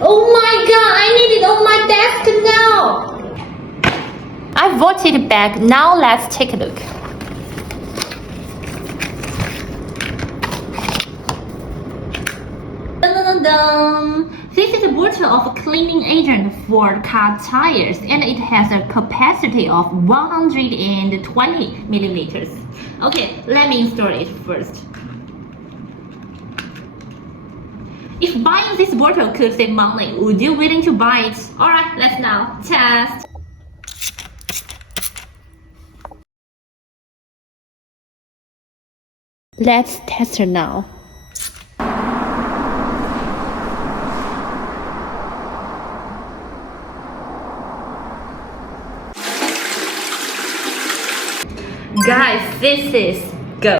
Oh my god, I need it on my desk now. I brought it back. Now let's take a look. Dun, dun, dun, dun. This is a bottle of cleaning agent for car tires, and it has a capacity of 120 milliliters. Okay, let me install it first. If buying this bottle could save money, would you willing to buy it? Alright, let's now test. Let's test it now. Guys, this is